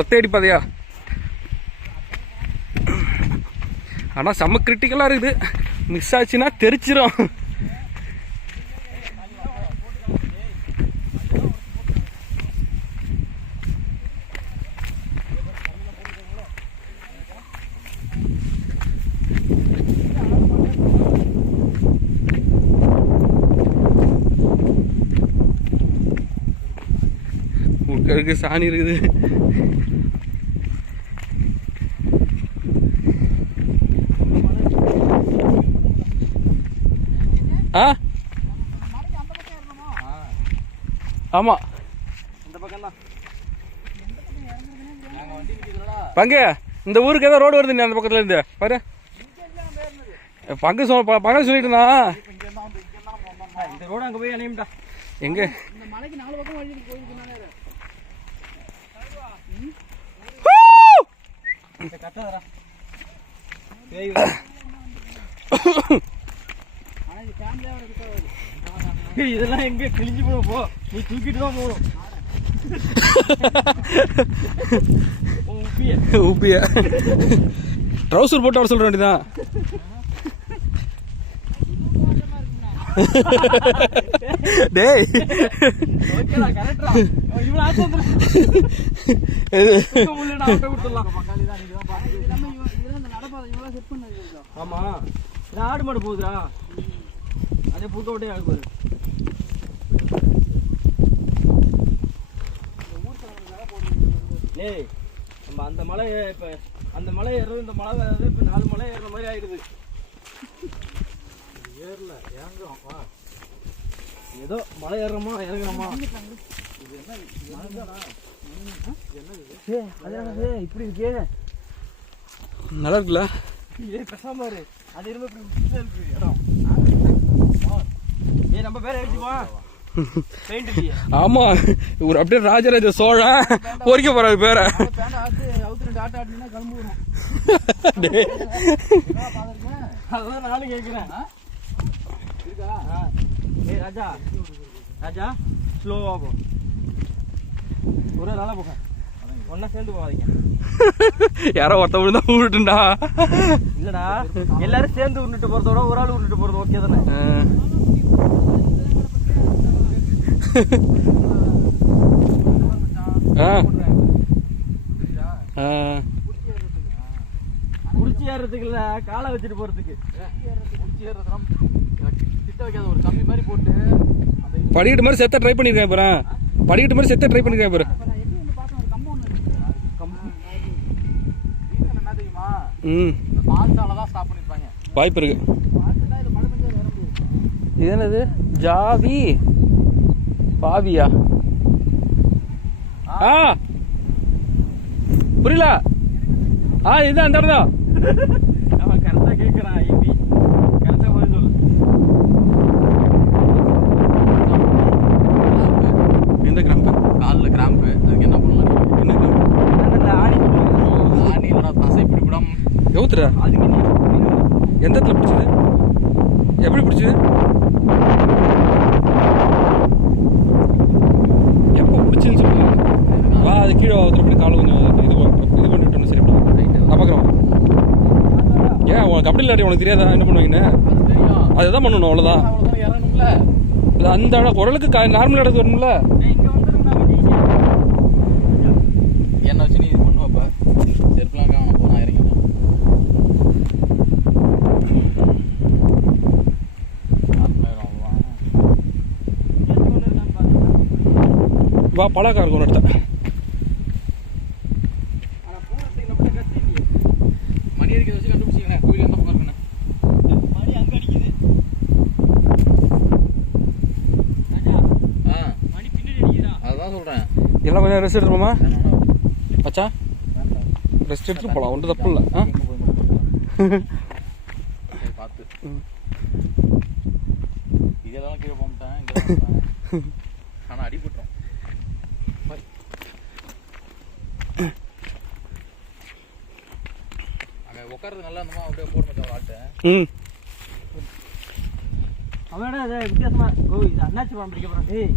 ஒத்தையடி பாதையா? ஆனால் செம்ம கிரிட்டிக்கலாக இருக்குது. மிஸ் ஆச்சுன்னா தெரிச்சிடும். இருக்கு சாணி இருக்குது. ஆமா பங்கு இந்த ஊருக்கு ஏதோ ரோடு வருது அந்த பக்கத்துல இருந்து பாரு. பங்கு சொல்லிட்டு இருந்தான். எங்க இதெல்லாம் எங்க கிழிஞ்சு போ, நீ தூக்கிட்டு தான் போகணும். ஊப்பியா ட்ரௌசர் போட்டு வர சொல்ற வேண்டியதான். டேய் ஆமா ஆடு மாடு போகுதுடா, அதே பூக்க விட்டே ஆடு போகுது. ஏய் நம்ம அந்த மலை இப்ப அந்த மலை ஏறுறது இந்த மலை வேறது இப்ப 4 மலை ஏறுற மாதிரி ஆயிடுது. ஏறல இறங்குறோம் வா, ஏதோ மலை ஏறுறோமா இறங்குறோமா. இப்படி இருக்கே நல்லா இருக்குல்ல. பேசாம இரு, அது இருக்கு இடம். ஏ நம்ம பேரை எழுதிவா. ஆமா ஒரு அப்படியே ராஜராஜ சோழன் பொறிக்க போறாரு பேரை. அதான் நானும் கேட்கிறேன். ஏய் ராஜா ராஜா ஸ்லோவா போ, ஒரு நாளா போக ஒன்னா சேர்ந்து போவாதீங்க. யாரோ ஒருத்த விழுந்தா விட்டுண்டா. இல்லடா எல்லாரும் சேர்ந்து உருண்டுட்டு போறதோட ஒரு ஆள் உருண்டுட்டு போறது ஓகே தானே. குடிச்சி ஏறதுக்கு இல்ல, காலை வச்சுட்டு போறதுக்கு. ஒரு கம்பி மாதிரி போட்டு படிக்கட்டு மாதிரி செத்த ட்ரை பண்ணிருக்கேன் பாரு. படிக்கட்டு மாதிரி செத்த ட்ரை பண்ணிருக்கேன் பாரு. வாய்ப்பு இருக்கு. இது என்னது ஜாவி பாவியா? புரியல. இதுதான் அந்த இடம்தான். அவன் கரெக்டா கேட்கிறான். கரெக்டா பதில் சொல்லு. எந்த கிராம்பு? காலில் கிராம்பு. அதுக்கு என்ன பண்ணலாம்? என்ன கிராம்பு? ஆணியோட தசை பிடிப்பிடம் எவுத்துற. அதுக்கு எந்த இடத்துல பிடிச்சது? எப்படி பிடிச்சது? எப்போ பிடிச்சுன்னு சொல்லி வா. அது கீழே ஒருத்தர் காலை கொஞ்சம் இது பண்ணிட்டோம்னு சரி. நான் பார்க்குறேன். ஏன் உனக்கு கபடி விளையாடி உனக்கு தெரியாதா என்ன பண்ணுவீங்கன்னு? அதுதான் பண்ணணும், அவ்வளோதான். இல்லை அந்த குரலுக்கு நார்மல் இடத்துக்கு வரணும்ல. என்ன வச்சு நீ இது பண்ணுவப்ப செருப்புலாம் காணும் போனா இறங்கி வா. பழக்கா இருக்கும் ஒரு இடத்த. மணி அடிக்கிறத வச்சு கண்டுபிடிச்சிங்களேன். கோயில் எந்த பக்கம் இருக்குன்னு. மணி அங்க அடிக்குது. மணி பின்னாடி அடிக்குதா? அதுதான் சொல்றேன். எல்லாம் கொஞ்சம் ரெஸ்ட் எடுத்துருமா மச்சா? ரெஸ்ட் எடுத்துட்டு போகலாம், ஒன்றும் தப்பு இல்லை. பார்த்து இதெல்லாம் கீழே போட்டேன். ஆனால் அடிபட்டோம். அங்கே உட்கார்றது நல்லா இருந்தோமா அப்படியே போட்டு ஆட்டை. அவனோட வித்தியாசமா. ஓ இது அண்ணாச்சி பழம் பிடிக்க போறான். ஏய்